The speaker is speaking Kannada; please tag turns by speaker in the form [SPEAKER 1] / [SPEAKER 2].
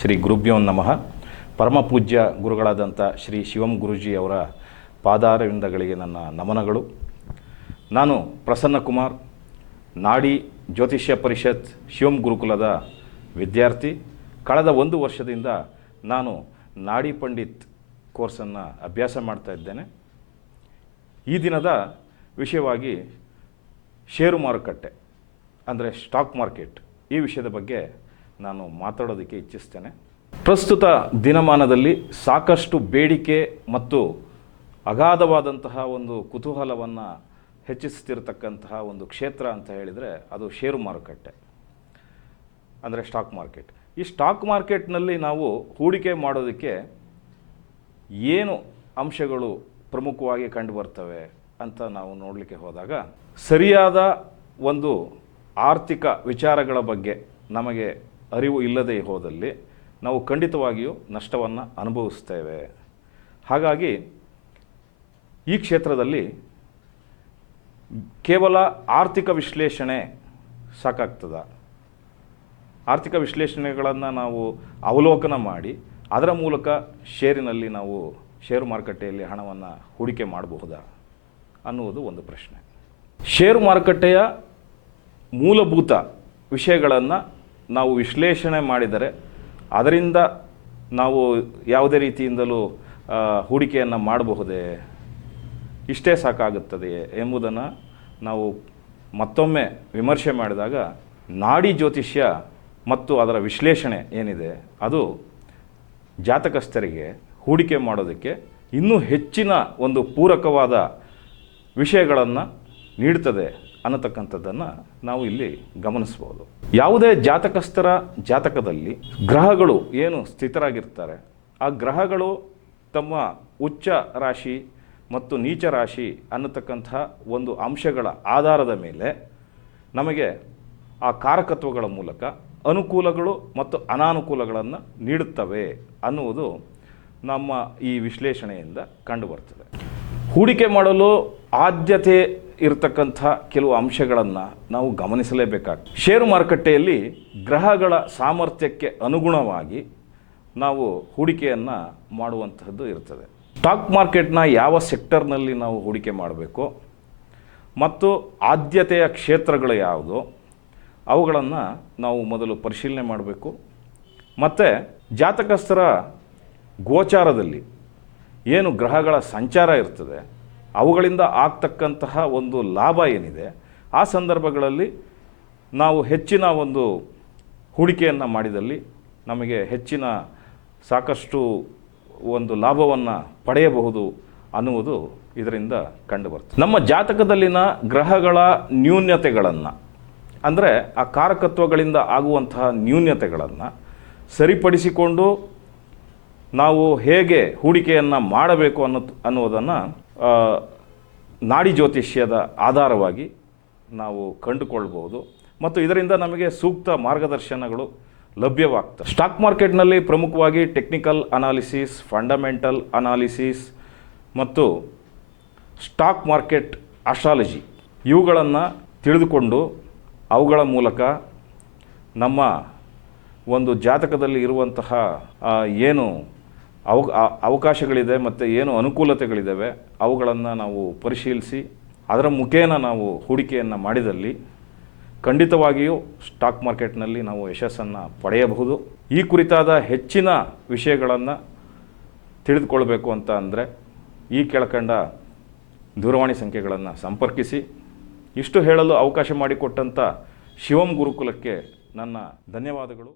[SPEAKER 1] ಶ್ರೀ ಗುರುಭ್ಯೋ ನಮಃ. ಪರಮ ಪೂಜ್ಯ ಗುರುಗಳಾದಂಥ ಶ್ರೀ ಶಿವಂ ಗುರುಜಿ ಅವರ ಪಾದಾರವಿಂದಗಳಿಗೆ ನನ್ನ ನಮನಗಳು. ನಾನು ಪ್ರಸನ್ನ ಕುಮಾರ್, ನಾಡಿ ಜ್ಯೋತಿಷ್ಯ ಪರಿಷತ್ ಶಿವಂ ಗುರುಕುಲದ ವಿದ್ಯಾರ್ಥಿ. ಕಳೆದ ಒಂದು ವರ್ಷದಿಂದ ನಾನು ನಾಡಿ ಪಂಡಿತ್ ಕೋರ್ಸನ್ನು ಅಭ್ಯಾಸ ಮಾಡ್ತಾ ಇದ್ದೇನೆ. ಈ ದಿನದ ವಿಷಯವಾಗಿ ಷೇರು ಮಾರುಕಟ್ಟೆ, ಅಂದರೆ ಸ್ಟಾಕ್ ಮಾರ್ಕೆಟ್ ಈ ವಿಷಯದ ಬಗ್ಗೆ ನಾನು ಮಾತಾಡೋದಕ್ಕೆ ಇಚ್ಛಿಸ್ತೇನೆ. ಪ್ರಸ್ತುತ ದಿನಮಾನದಲ್ಲಿ ಸಾಕಷ್ಟು ಬೇಡಿಕೆ ಮತ್ತು ಅಗಾಧವಾದಂತಹ ಒಂದು ಕುತೂಹಲವನ್ನು ಹೆಚ್ಚಿಸ್ತಿರತಕ್ಕಂತಹ ಒಂದು ಕ್ಷೇತ್ರ ಅಂತ ಹೇಳಿದರೆ ಅದು ಷೇರು ಮಾರುಕಟ್ಟೆ, ಅಂದರೆ ಸ್ಟಾಕ್ ಮಾರ್ಕೆಟ್. ಈ ಸ್ಟಾಕ್ ಮಾರ್ಕೆಟ್ನಲ್ಲಿ ನಾವು ಹೂಡಿಕೆ ಮಾಡೋದಕ್ಕೆ ಏನು ಅಂಶಗಳು ಪ್ರಮುಖವಾಗಿ ಕಂಡುಬರ್ತವೆ ಅಂತ ನಾವು ನೋಡಲಿಕ್ಕೆ ಹೋದಾಗ ಸರಿಯಾದ ಒಂದು ಆರ್ಥಿಕ ವಿಚಾರಗಳ ಬಗ್ಗೆ ನಮಗೆ ಅರಿವು ಇಲ್ಲದೆ ಹೋದಲ್ಲಿ ನಾವು ಖಂಡಿತವಾಗಿಯೂ ನಷ್ಟವನ್ನು ಅನುಭವಿಸ್ತೇವೆ. ಹಾಗಾಗಿ ಈ ಕ್ಷೇತ್ರದಲ್ಲಿ ಕೇವಲ ಆರ್ಥಿಕ ವಿಶ್ಲೇಷಣೆ ಸಾಕಾಗ್ತದ. ಆರ್ಥಿಕ ವಿಶ್ಲೇಷಣೆಗಳನ್ನು ನಾವು ಅವಲೋಕನ ಮಾಡಿ ಅದರ ಮೂಲಕ ಷೇರಿನಲ್ಲಿ ನಾವು ಷೇರು ಮಾರುಕಟ್ಟೆಯಲ್ಲಿ ಹಣವನ್ನು ಹೂಡಿಕೆ ಮಾಡಬಹುದಾ ಅನ್ನುವುದು ಒಂದು ಪ್ರಶ್ನೆ. ಷೇರು ಮಾರುಕಟ್ಟೆಯ ಮೂಲಭೂತ ವಿಷಯಗಳನ್ನು ನಾವು ವಿಶ್ಲೇಷಣೆ ಮಾಡಿದರೆ ಅದರಿಂದ ನಾವು ಯಾವುದೇ ರೀತಿಯಿಂದಲೂ ಹೂಡಿಕೆಯನ್ನು ಮಾಡಬಹುದೇ? ಇಷ್ಟೇ ಸಾಕಾಗುತ್ತದೆಯೇ ಎಂಬುದನ್ನು ನಾವು ಮತ್ತೊಮ್ಮೆ ವಿಮರ್ಶೆ ಮಾಡಿದಾಗ ನಾಡಿ ಜ್ಯೋತಿಷ್ಯ ಮತ್ತು ಅದರ ವಿಶ್ಲೇಷಣೆ ಏನಿದೆ, ಅದು ಜಾತಕಸ್ಥರಿಗೆ ಹೂಡಿಕೆ ಮಾಡೋದಕ್ಕೆ ಇನ್ನೂ ಹೆಚ್ಚಿನ ಒಂದು ಪೂರಕವಾದ ವಿಷಯಗಳನ್ನು ನೀಡ್ತದೆ. ಅನ್ನತಕ್ಕಂಥದ್ದನ್ನು ನಾವು ಇಲ್ಲಿ ಗಮನಿಸ್ಬೋದು ಯಾವುದೇ ಜಾತಕಸ್ಥರ ಜಾತಕದಲ್ಲಿ ಗ್ರಹಗಳು ಏನು ಸ್ಥಿತರಾಗಿರ್ತಾರೆ, ಆ ಗ್ರಹಗಳು ತಮ್ಮ ಉಚ್ಚ ರಾಶಿ ಮತ್ತು ನೀಚ ರಾಶಿ ಅನ್ನತಕ್ಕಂತಹ ಒಂದು ಅಂಶಗಳ ಆಧಾರದ ಮೇಲೆ ನಮಗೆ ಆ ಕಾರಕತ್ವಗಳ ಮೂಲಕ ಅನುಕೂಲಗಳು ಮತ್ತು ಅನಾನುಕೂಲಗಳನ್ನು ನೀಡುತ್ತವೆ ಅನ್ನುವುದು ನಮ್ಮ ಈ ವಿಶ್ಲೇಷಣೆಯಿಂದ ಕಂಡುಬರ್ತದೆ. ಹೂಡಿಕೆ ಮಾಡಲು ಆದ್ಯತೆ ಇರತಕ್ಕಂಥ ಕೆಲವು ಅಂಶಗಳನ್ನು ನಾವು ಗಮನಿಸಲೇಬೇಕಾಗ್ತದೆ. ಷೇರು ಮಾರುಕಟ್ಟೆಯಲ್ಲಿ ಗ್ರಹಗಳ ಸಾಮರ್ಥ್ಯಕ್ಕೆ ಅನುಗುಣವಾಗಿ ನಾವು ಹೂಡಿಕೆಯನ್ನು ಮಾಡುವಂತಹದ್ದು ಇರ್ತದೆ. ಸ್ಟಾಕ್ ಮಾರ್ಕೆಟ್ನ ಯಾವ ಸೆಕ್ಟರ್ನಲ್ಲಿ ನಾವು ಹೂಡಿಕೆ ಮಾಡಬೇಕು ಮತ್ತು ಆದ್ಯತೆಯ ಕ್ಷೇತ್ರಗಳು ಯಾವುದು, ಅವುಗಳನ್ನು ನಾವು ಮೊದಲು ಪರಿಶೀಲನೆ ಮಾಡಬೇಕು. ಮತ್ತು ಜಾತಕಸ್ಥರ ಗೋಚಾರದಲ್ಲಿ ಏನು ಗ್ರಹಗಳ ಸಂಚಾರ ಇರ್ತದೆ, ಅವುಗಳಿಂದ ಆಗ್ತಕ್ಕಂತಹ ಒಂದು ಲಾಭ ಏನಿದೆ, ಆ ಸಂದರ್ಭಗಳಲ್ಲಿ ನಾವು ಹೆಚ್ಚಿನ ಒಂದು ಹೂಡಿಕೆಯನ್ನು ಮಾಡಿದಲ್ಲಿ ನಮಗೆ ಹೆಚ್ಚಿನ ಸಾಕಷ್ಟು ಒಂದು ಲಾಭವನ್ನು ಪಡೆಯಬಹುದು ಅನ್ನುವುದು ಇದರಿಂದ ಕಂಡುಬರ್ತದೆ. ನಮ್ಮ ಜಾತಕದಲ್ಲಿನ ಗ್ರಹಗಳ ನ್ಯೂನ್ಯತೆಗಳನ್ನು, ಅಂದರೆ ಆ ಕಾರಕತ್ವಗಳಿಂದ ಆಗುವಂತಹ ನ್ಯೂನ್ಯತೆಗಳನ್ನು ಸರಿಪಡಿಸಿಕೊಂಡು ನಾವು ಹೇಗೆ ಹೂಡಿಕೆಯನ್ನು ಮಾಡಬೇಕು ಅನ್ನೋ ಅನ್ನುವುದನ್ನು ಆ, ನಾಡಿ ಜ್ಯೋತಿಷ್ಯದ ಆಧಾರವಾಗಿ ನಾವು ಕಂಡುಕೊಳ್ಬೋದು. ಮತ್ತು ಇದರಿಂದ ನಮಗೆ ಸೂಕ್ತ ಮಾರ್ಗದರ್ಶನಗಳು ಲಭ್ಯವಾಗ್ತವೆ ಸ್ಟಾಕ್ ಮಾರ್ಕೆಟ್ನಲ್ಲಿ ಪ್ರಮುಖವಾಗಿ ಟೆಕ್ನಿಕಲ್ ಅನಾಲಿಸಿಸ್ ಫಂಡಮೆಂಟಲ್ ಅನಾಲಿಸಿಸ್ ಮತ್ತು ಸ್ಟಾಕ್ ಮಾರ್ಕೆಟ್ ಅಸ್ಟ್ರಾಲಜಿ. ಇವುಗಳನ್ನು ತಿಳಿದುಕೊಂಡು ಅವುಗಳ ಮೂಲಕ ನಮ್ಮ ಒಂದು ಜಾತಕದಲ್ಲಿ ಇರುವಂತಹ ಏನು ಅವ ಅವಕಾಶಗಳಿದೆ ಮತ್ತು ಏನು ಅನುಕೂಲತೆಗಳಿದ್ದಾವೆ ಅವುಗಳನ್ನು ನಾವು ಪರಿಶೀಲಿಸಿ, ಅದರ ಮುಖೇನ ನಾವು ಹೂಡಿಕೆಯನ್ನು ಮಾಡಿದಲ್ಲಿ ಖಂಡಿತವಾಗಿಯೂ ಸ್ಟಾಕ್ ಮಾರ್ಕೆಟ್ನಲ್ಲಿ ನಾವು ಯಶಸ್ಸನ್ನು ಪಡೆಯಬಹುದು. ಈ ಕುರಿತಾದ ಹೆಚ್ಚಿನ ವಿಷಯಗಳನ್ನು ತಿಳಿದುಕೊಳ್ಬೇಕು ಅಂತ ಅಂದರೆ ಈ ಕೆಳಕಂಡ ದೂರವಾಣಿ ಸಂಖ್ಯೆಗಳನ್ನು ಸಂಪರ್ಕಿಸಿ. ಇಷ್ಟು ಹೇಳಲು ಅವಕಾಶ ಮಾಡಿಕೊಟ್ಟಂಥ ಶಿವಂ ಗುರುಕುಲಕ್ಕೆ ನನ್ನ ಧನ್ಯವಾದಗಳು.